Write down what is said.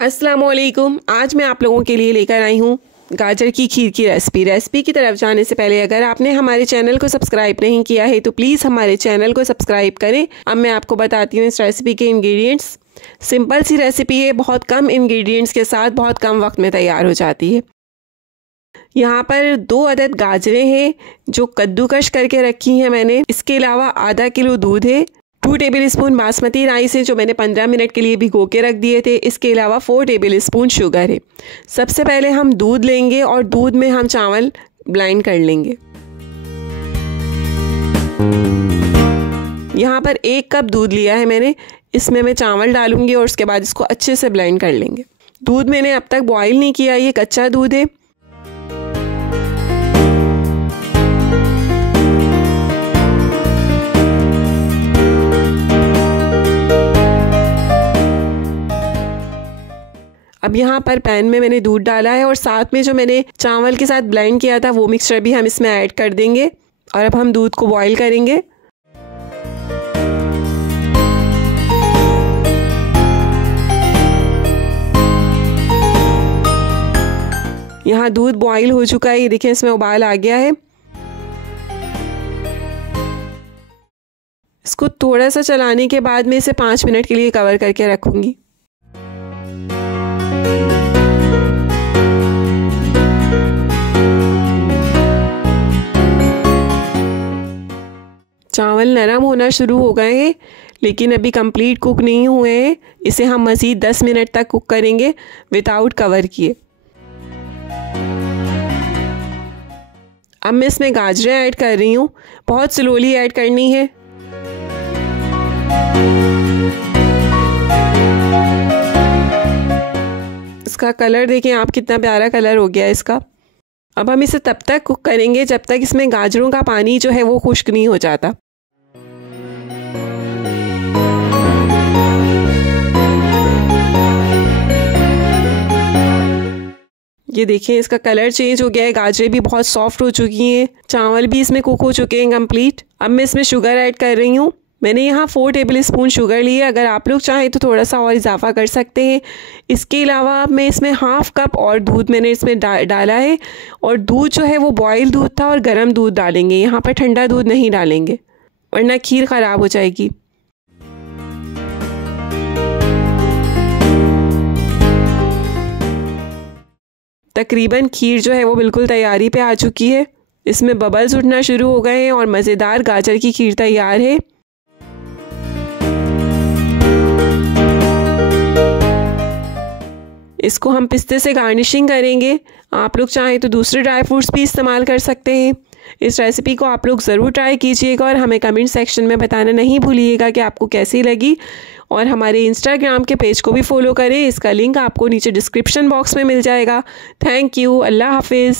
अस्सलामुअलैकुम। आज मैं आप लोगों के लिए लेकर आई हूँ गाजर की खीर की रेसिपी की तरफ जाने से पहले अगर आपने हमारे चैनल को सब्सक्राइब नहीं किया है तो प्लीज़ हमारे चैनल को सब्सक्राइब करें। अब मैं आपको बताती हूँ इस रेसिपी के इंग्रेडिएंट्स। सिंपल सी रेसिपी है, बहुत कम इंग्रेडिएंट्स के साथ बहुत कम वक्त में तैयार हो जाती है। यहाँ पर 2 अदद गाजरें हैं जो कद्दूकश करके रखी हैं मैंने। इसके अलावा आधा किलो दूध है, 2 टेबल स्पून बासमती राइस है जो मैंने 15 मिनट के लिए भिगो के रख दिए थे। इसके अलावा 4 टेबल स्पून शुगर है। सबसे पहले हम दूध लेंगे और दूध में हम चावल ब्लाइंड कर लेंगे। यहाँ पर 1 कप दूध लिया है मैंने, इसमें मैं चावल डालूंगी और उसके बाद इसको अच्छे से ब्लाइंड कर लेंगे। दूध मैंने अब तक बॉईल नहीं किया, ये कच्चा दूध है। अब यहाँ पर पैन में मैंने दूध डाला है और साथ में जो मैंने चावल के साथ ब्लेंड किया था वो मिक्सचर भी हम इसमें ऐड कर देंगे और अब हम दूध को बॉईल करेंगे। यहाँ दूध बॉईल हो चुका है, ये देखिए इसमें उबाल आ गया है। इसको थोड़ा सा चलाने के बाद मैं इसे 5 मिनट के लिए कवर करके रखूंगी। चावल नरम होना शुरू हो गए हैं लेकिन अभी कंप्लीट कुक नहीं हुए हैं। इसे हम मज़ीद 10 मिनट तक कुक करेंगे विदाउट कवर किए। अब मैं इसमें गाजरें ऐड कर रही हूँ, बहुत स्लोली ऐड करनी है। इसका कलर देखें आप, कितना प्यारा कलर हो गया इसका। अब हम इसे तब तक कुक करेंगे जब तक इसमें गाजरों का पानी जो है वो खुश्क नहीं हो जाता। ये देखिए इसका कलर चेंज हो गया है, गाजरें भी बहुत सॉफ्ट हो चुकी हैं, चावल भी इसमें कुक हो चुके हैं कंप्लीट। अब मैं इसमें शुगर ऐड कर रही हूँ। मैंने यहाँ 4 टेबल स्पून शुगर ली है, अगर आप लोग चाहें तो थोड़ा सा और इजाफा कर सकते हैं। इसके अलावा मैं इसमें ½ कप और दूध मैंने इसमें डाला है और दूध जो है वो बॉयल दूध था और गर्म दूध डालेंगे, यहाँ पर ठंडा दूध नहीं डालेंगे वरना खीर ख़राब हो जाएगी। तकरीबन खीर जो है वो बिल्कुल तैयारी पे आ चुकी है। इसमें बबल्स उठना शुरू हो गए हैं और मज़ेदार गाजर की खीर तैयार है। इसको हम पिस्ते से गार्निशिंग करेंगे, आप लोग चाहें तो दूसरे ड्राई फ्रूट्स भी इस्तेमाल कर सकते हैं। इस रेसिपी को आप लोग ज़रूर ट्राई कीजिएगा और हमें कमेंट सेक्शन में बताना नहीं भूलिएगा कि आपको कैसी लगी। और हमारे इंस्टाग्राम के पेज को भी फॉलो करें, इसका लिंक आपको नीचे डिस्क्रिप्शन बॉक्स में मिल जाएगा। थैंक यू, अल्लाह हाफिज़।